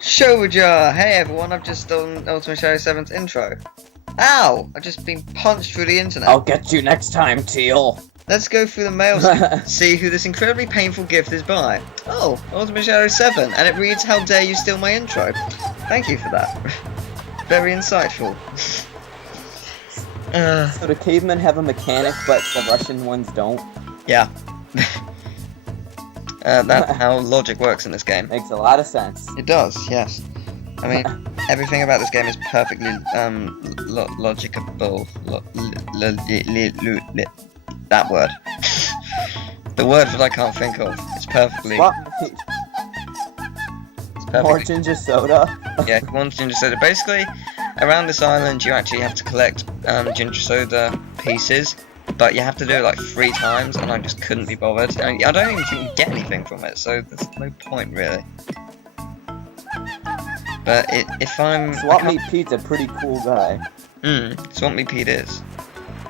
SHOBUJA! Hey everyone, I've just done UltimaShadow7's intro. Ow! I've just been punched through the internet. I'll get you next time, Teal. Let's go through the mail to see who this incredibly painful gift is by. Oh, UltimaShadow7, and it reads, "How dare you steal my intro?" Thank you for that. Very insightful. So the cavemen have a mechanic, but the Russian ones don't? Yeah. That's how logic works in this game. Makes a lot of sense. It does, yes. I mean, everything about this game is perfectly logicable. That word. The word that I can't think of. It's perfectly. What? It's perfectly. More ginger soda? Yeah, one ginger soda. Basically, around this island, you actually have to collect ginger soda pieces. But you have to do it like 3 times, and I just couldn't be bothered. I don't even think you get anything from it, so there's no point really. But if I'm... Swap Meet Pete's a pretty cool guy. Swap Meet Pete is.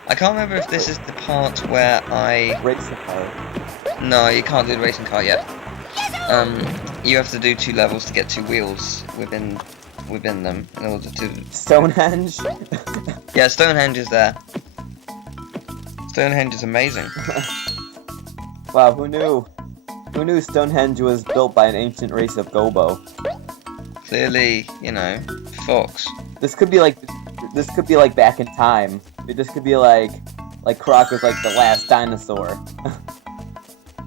I can't remember if this is the part where I... Race the car. No, you can't do the racing car yet. You have to do 2 levels to get 2 wheels within them in order to... Stonehenge? Yeah, Stonehenge is there. Stonehenge is amazing. Wow, who knew? Who knew Stonehenge was built by an ancient race of Gobo? Clearly, you know, Fox. This could be like back in time. This could be like Croc was like the last dinosaur.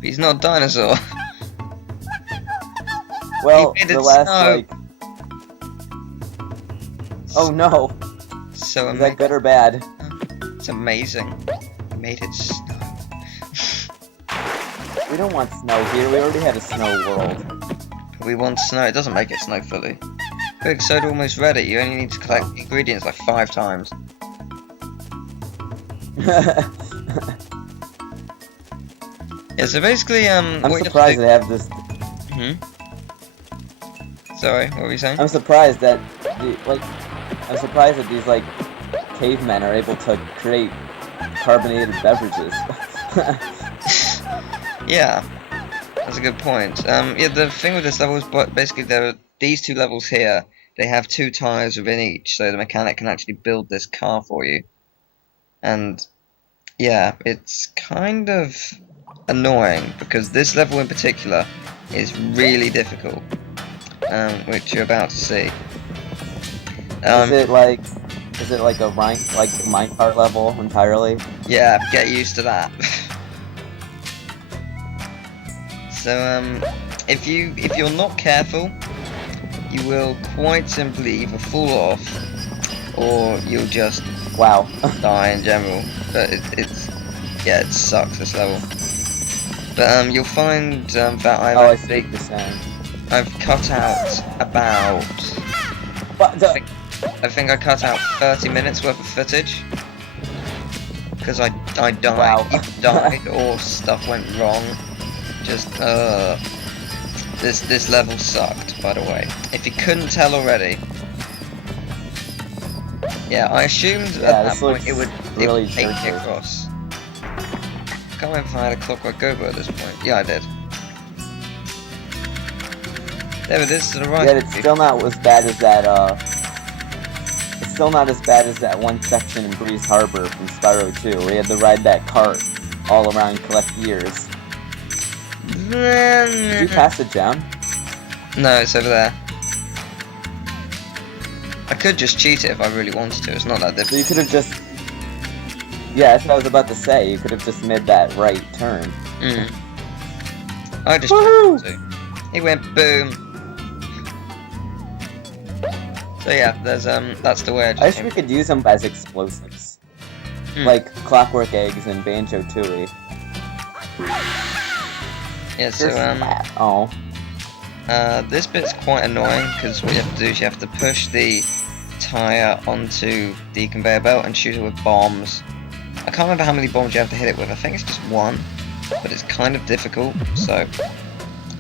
He's not a dinosaur. Well, he made the it last snow. like. Oh no! So Is that good or bad? It's amazing. He made it snow. We don't want snow here. We already had a snow world. We want snow. It doesn't make it snow fully. Quick, soda almost ready. You only need to collect the ingredients like 5 times. Yeah. So basically, I'm what surprised you they have this. Sorry, what were you saying? I'm surprised that these like cavemen are able to create carbonated beverages. Yeah, that's a good point. Yeah, the thing with this level is basically there are these 2 levels here. They have 2 tires within each, so the mechanic can actually build this car for you. And yeah, it's kind of annoying because this level in particular is really difficult, which you're about to see. Is it like a minecart level entirely? Yeah, get used to that. So if you're not careful, you will quite simply either fall off, or you'll just die in general. But it sucks, this level. But you'll find that I've cut out about I think I cut out 30 minutes worth of footage because I died, either died or stuff went wrong. Just this level sucked, by the way. If you couldn't tell already. Yeah, I assumed at that point it would take me across. I can't remember if I had a clockwork Gobo at this point. Yeah, I did. There it is to the right. Yeah, it's still not as bad as that. It's still not as bad as that one section in Breeze Harbor from Spyro 2, where you had to ride that cart all around and collect gears. Did you pass the gem? No, it's over there. I could just cheat it if I really wanted to. It's not that difficult. So you could have just... Yeah, that's what I was about to say. You could have just made that right turn. I just tried to. He went boom. So yeah, there's that's the way I wish we could use them as explosives. Like Clockwork Eggs and Banjo-Tooie. Yeah, so this bit's quite annoying because what you have to do is you have to push the tire onto the conveyor belt and shoot it with bombs. I can't remember how many bombs you have to hit it with. I think it's just 1, but it's kind of difficult, so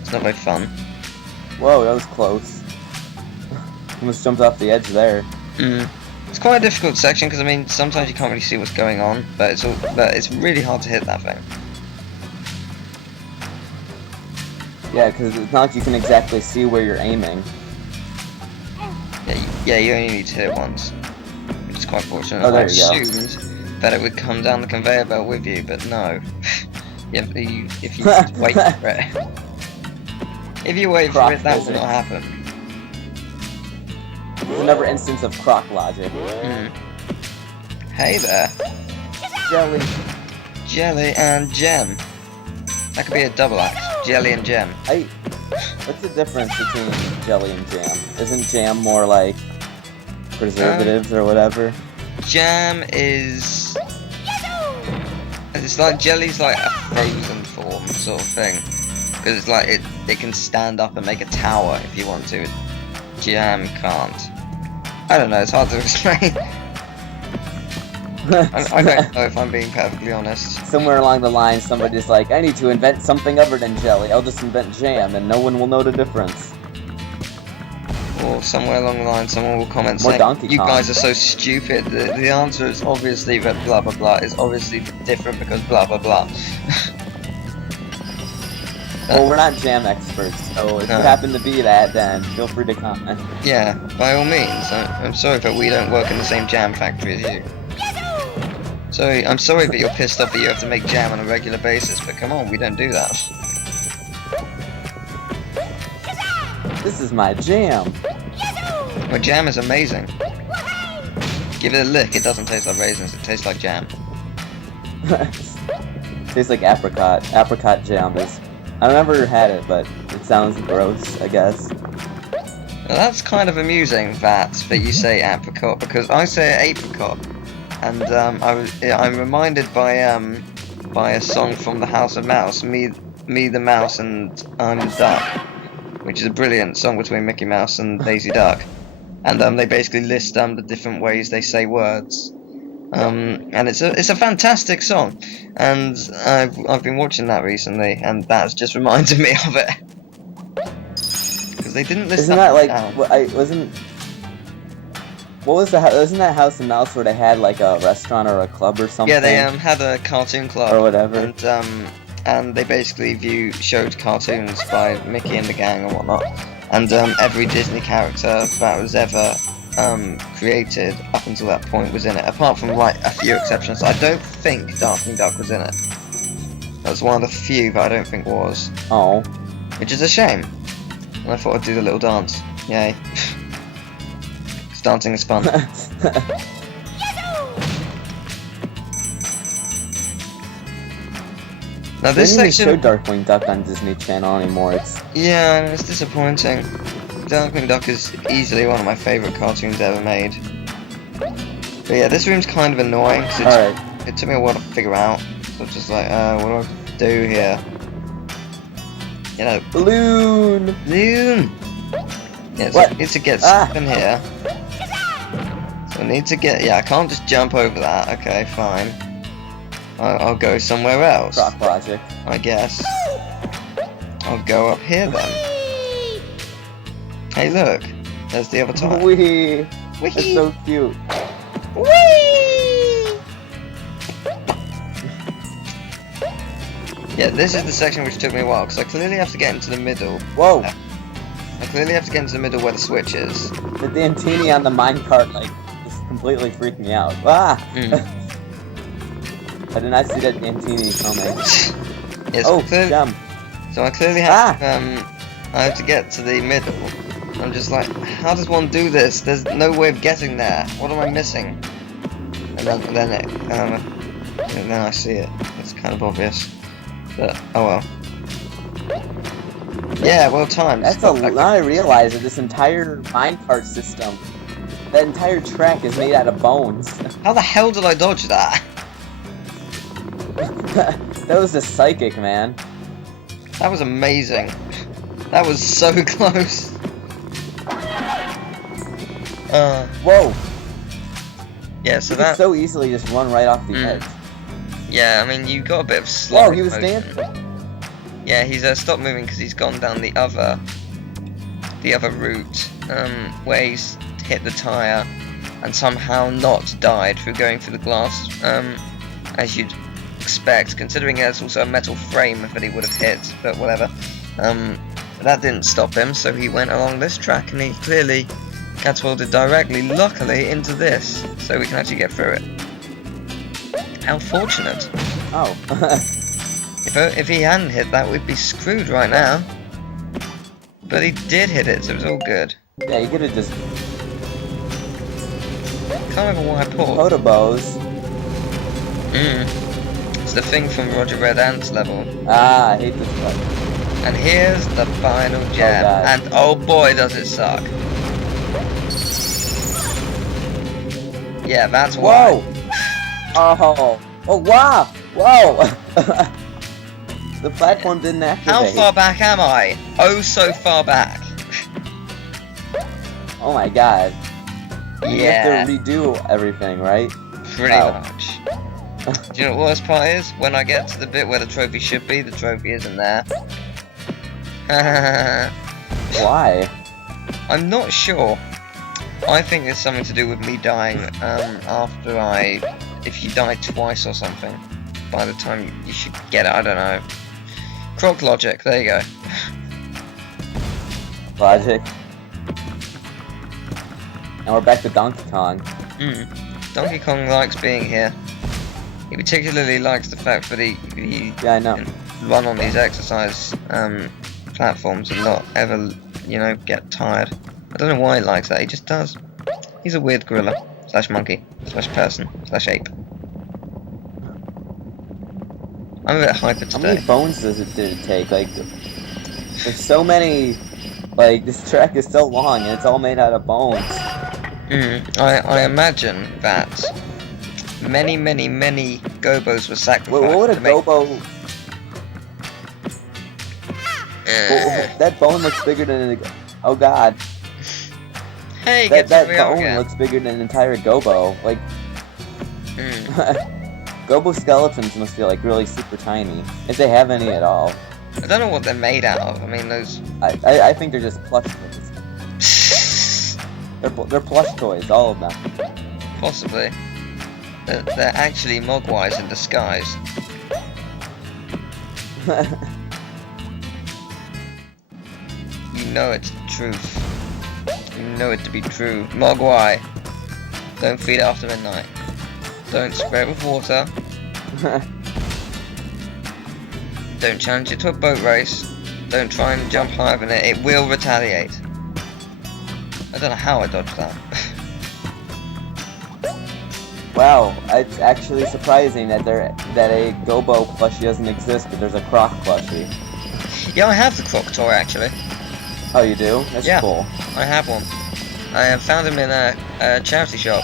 it's not very fun. Whoa, that was close. Almost jumped off the edge there. It's quite a difficult section because I mean sometimes you can't really see what's going on, but it's really hard to hit that thing. Yeah, because it's not like you can exactly see where you're aiming. Yeah, you only need to hit it once, which is quite fortunate. Oh, there I you go. assumed that it would come down the conveyor belt with you, but no. If you wait for it, if you wait for Croc it, that will physics. not happen. It's another instance of Croc logic. Hey there, Jelly. jelly and gem. That could be a double act, jelly and gem. What's the difference between jelly and jam? Isn't jam more like preservatives or whatever? Jam is... It's like jelly's like a frozen form sort of thing. Because it's like it can stand up and make a tower if you want to. Jam can't. I don't know, it's hard to explain. I don't know if I'm being perfectly honest. Somewhere along the line, somebody's like, I need to invent something other than jelly. I'll just invent jam, and no one will know the difference. Or somewhere along the line, someone will comment More saying, Donkey "You Kong." guys are so stupid. The answer is obviously that blah blah blah is obviously different because blah blah blah." Well, we're not jam experts, so if No. you happen to be that, then feel free to comment. Yeah, by all means. I'm sorry that we don't work in the same jam factory as you. Sorry, I'm sorry that you're pissed off that you have to make jam on a regular basis, but come on, we don't do that. This is my jam. My jam is amazing. Give it a lick, it doesn't taste like raisins, it tastes like jam. Tastes like apricot. Apricot jam is... I've never had it, but it sounds gross, I guess. Now that's kind of amusing that you say apricot, because I say apricot, and I'm reminded by a song from the House of Mouse, Me the Mouse and I'm the Duck, which is a brilliant song between Mickey Mouse and Daisy Duck, and they basically list the different ways they say words. And it's a fantastic song, and I've been watching that recently, and that's just reminded me of it because they didn't list Isn't that like down. what was wasn't that House of Mouse where they had like a restaurant or a club or something? Yeah, they had a cartoon club or whatever. and they basically showed cartoons by Mickey and the gang and whatnot, and every Disney character that was ever created up until that point was in it, apart from like a few exceptions. I don't think Darkwing Duck was in it. That was one of the few that I don't think was. Oh. Which is a shame. And I thought I'd do the little dance. Yay. 'Cause dancing is fun. Now this They don't even section... show Darkwing Duck on Disney Channel anymore. It's Yeah, it's disappointing. Darkwing Duck is easily one of my favourite cartoons ever made. But yeah, this room's kind of annoying, because alright. it took me a while to figure out. So it's just like, what do I do here? You know, Balloon! balloon! Yeah, so What? I need to get stuck in here. So I need to get, yeah, I can't just jump over that. Okay, fine. I'll go somewhere else, Croc logic. I guess. I'll go up here then. Hey look, there's the other time. Wee! Whee! That's so cute. Whee! Yeah, this is the section which took me a while, because I clearly have to get into the middle. Whoa! I clearly have to get into the middle where the switch is. The Dantini on the minecart, like, just completely freaked me out. Ah! I did not see that Dantini coming. Yes, Oh, gem. so I clearly have I have to get to the middle. I'm just like, how does one do this? There's no way of getting there. What am I missing? And then I see it. It's kind of obvious. But oh well. Yeah, well timed. That's now I realize that this entire minecart system, that entire track is made out of bones. How the hell did I dodge that? That was a psychic, man. That was amazing. That was so close. Whoa! Yeah, so You could that. so easily just run right off the edge. Yeah, I mean, you got a bit of slow. Whoa, he was dancing. Yeah, he's stopped moving because he's gone down the other route, where he's hit the tire and somehow not died through going through the glass, as you'd expect, considering there's also a metal frame that he would have hit, but whatever. That didn't stop him, so he went along this track, and he clearly catapulted directly, luckily, into this, so we can actually get through it. How fortunate. Oh. If he hadn't hit that, we'd be screwed right now. But he did hit it, so it was all good. Yeah, you could have just... Can't remember why I paused. Photobos. It's the thing from Roger Red Ant's level. Ah, I hate this button. And here's the final jab. God. And oh boy, does it suck. Yeah, that's why. Whoa! Oh. Oh, wow! Whoa! The platform didn't activate. How far back am I? Oh, so far back. Oh my god. You Yeah, have to redo everything, right? pretty much. Do you know what the worst part is? When I get to the bit where the trophy should be, the trophy isn't there. Why? I'm not sure. I think it's something to do with me dying after if you die twice or something. By the time you should get it, I don't know. Croc logic, there you go. Logic. And we're back to Donkey Kong. Donkey Kong likes being here. He particularly likes the fact that he Yeah, I know. can run on these exercise platforms and not ever, get tired. I don't know why he likes that, he just does. He's a weird gorilla, / monkey, / person, / ape. I'm a bit hyper How many today. bones did it take? Like, there's so many. Like, this track is so long and it's all made out of bones. I imagine that many gobos were sacrificed. What would a to make... gobo? That bone looks bigger than a. Oh god. Hey, That get real bone again. looks bigger than an entire gobo. Like. Gobo skeletons must be like really super tiny, if they have any at all. I don't know what they're made out of. I mean, those. I think they're just plush toys. They're plush toys, all of them. Possibly. They're actually mogwais in disguise. You know it's the truth. You know it to be true. Mogwai. Don't feed it after midnight. Don't spray it with water. Don't challenge it to a boat race. Don't try and jump higher than it. It will retaliate. I don't know how I dodged that. Wow, it's actually surprising that a Gobo plushie doesn't exist, but there's a Croc plushie. Yeah, I have the Croc toy actually. Oh, you do? That's Yeah. cool. I have one. I found him in a charity shop,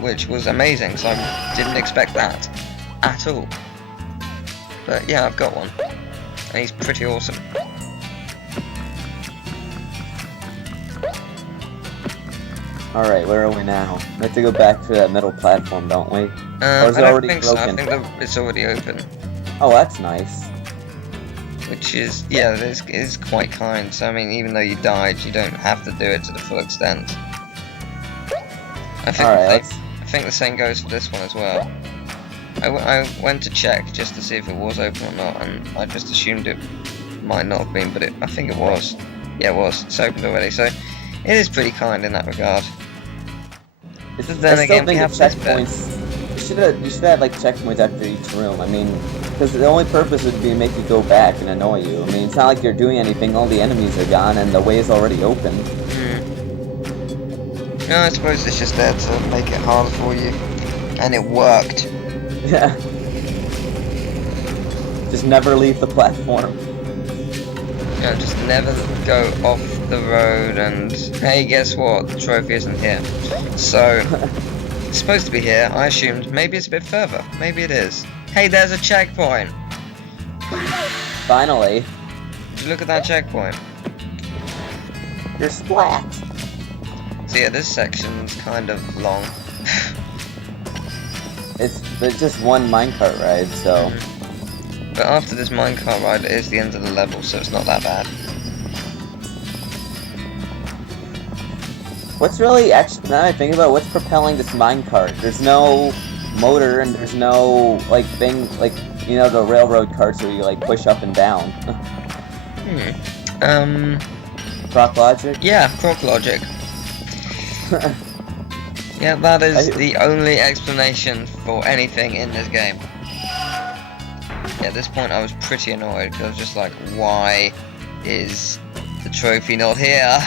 which was amazing, so I didn't expect that at all. But yeah, I've got one. And he's pretty awesome. Alright, where are we now? We have to go back to that middle platform, don't we? Or is I it don't already think so. I broken? think that it's already open. Oh, that's nice. Which is, yeah, it is quite kind. So, I mean, even though you died, you don't have to do it to the full extent. I think the same goes for this one as well. I went to check just to see if it was open or not, and I just assumed it might not have been, but I think it was. Yeah, it was. It's opened already, so it is pretty kind in that regard. Then I again, still we think have the this bit. checkpoints. You should have like checkpoints after each room. I mean, because the only purpose would be to make you go back and annoy you. I mean, it's not like you're doing anything. All the enemies are gone and the way is already open. No, I suppose it's just there to make it harder for you, and it worked. Yeah. Just never leave the platform. Just never go off the road. And hey, guess what? The trophy isn't here. So. It's supposed to be here, I assumed. Maybe it's a bit further. Maybe it is. Hey, there's a checkpoint! Finally. Did you look at that checkpoint? You're splat. So yeah, this section's kind of long. It's just one minecart ride, so. But after this minecart ride, it is the end of the level, so it's not that bad. What's really, actually, now that I think about it, what's propelling this minecart? There's no motor and there's no, like, thing, like, you know, the railroad carts where you, like, push up and down. Croc logic? Yeah, Croc logic. Yeah, that is the only explanation for anything in this game. Yeah, at this point I was pretty annoyed because I was just like, why is the trophy not here?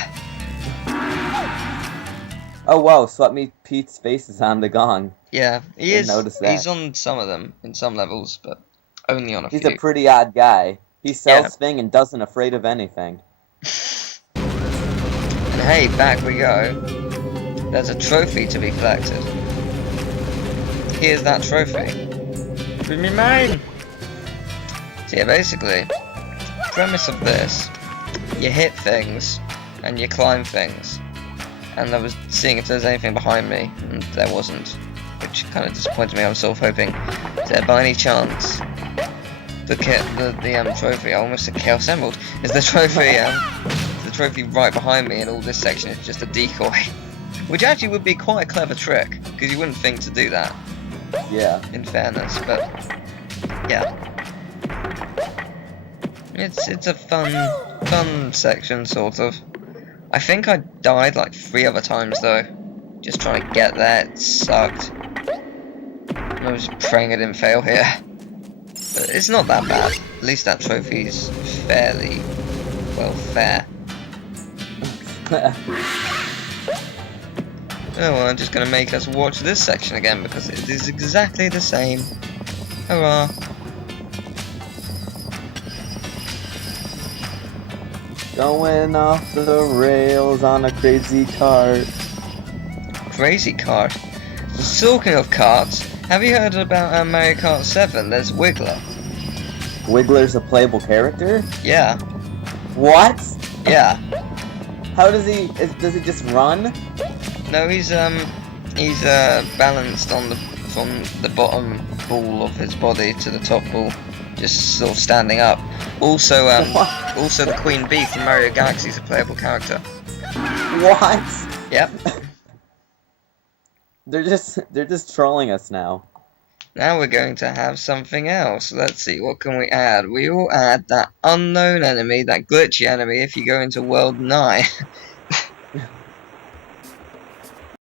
Oh wow, Sweat Me Pete's face is on the gong. Yeah, he Didn't is. notice that. He's on some of them, in some levels, but only on a He's few. a pretty odd guy. He sells Yeah. thing and doesn't afraid of anything. And hey, back we go. There's a trophy to be collected. Here's that trophy. Give me mine! So yeah, basically, premise of this, you hit things, and you climb things. And I was seeing if there's anything behind me, and there wasn't. Which kind of disappointed me. I was sort of hoping that by any chance, the trophy, I almost said Chaos Emerald, is the trophy right behind me, and all this section is just a decoy. Which actually would be quite a clever trick, because you wouldn't think to do that. Yeah. In fairness, but yeah, it's a fun section sort of. I think I died like 3 other times though, just trying to get there. It sucked. I was praying I didn't fail here, but it's not that bad. At least that trophy's fairly well fair. Oh well, I'm just gonna make us watch this section again because it is exactly the same. Hurrah! Going off the rails on a crazy cart. Crazy cart. Talking of carts, have you heard about Mario Kart 7? There's Wiggler. Wiggler's a playable character? Yeah. What? Yeah. How does he? Does he just run? No, he's balanced on from the bottom ball of his body to the top ball, just sort of standing up. Also, also the Queen Bee from Mario Galaxy is a playable character. What? Yep. They're just trolling us now. Now we're going to have something else. Let's see, what can we add? We will add that unknown enemy, that glitchy enemy, if you go into World 9.